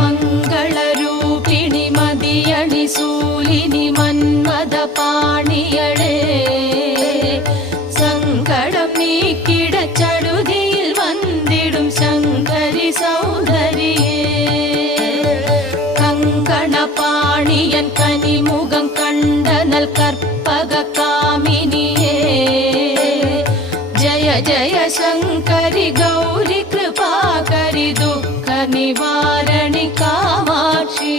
மங்களரூபிணி மதியணி சூலினி மன்மத பாணியளே சங்கடம் நீக்கிட சடுதியில் வந்திடும் சங்கரி சௌந்தரியே கங்கண பாணியன் கனிமுகம் கண்டனல் கற்பக காமினியே जय जय शंकरि गौरी कृपाकरि दुःख निवारणि कामाक्षी।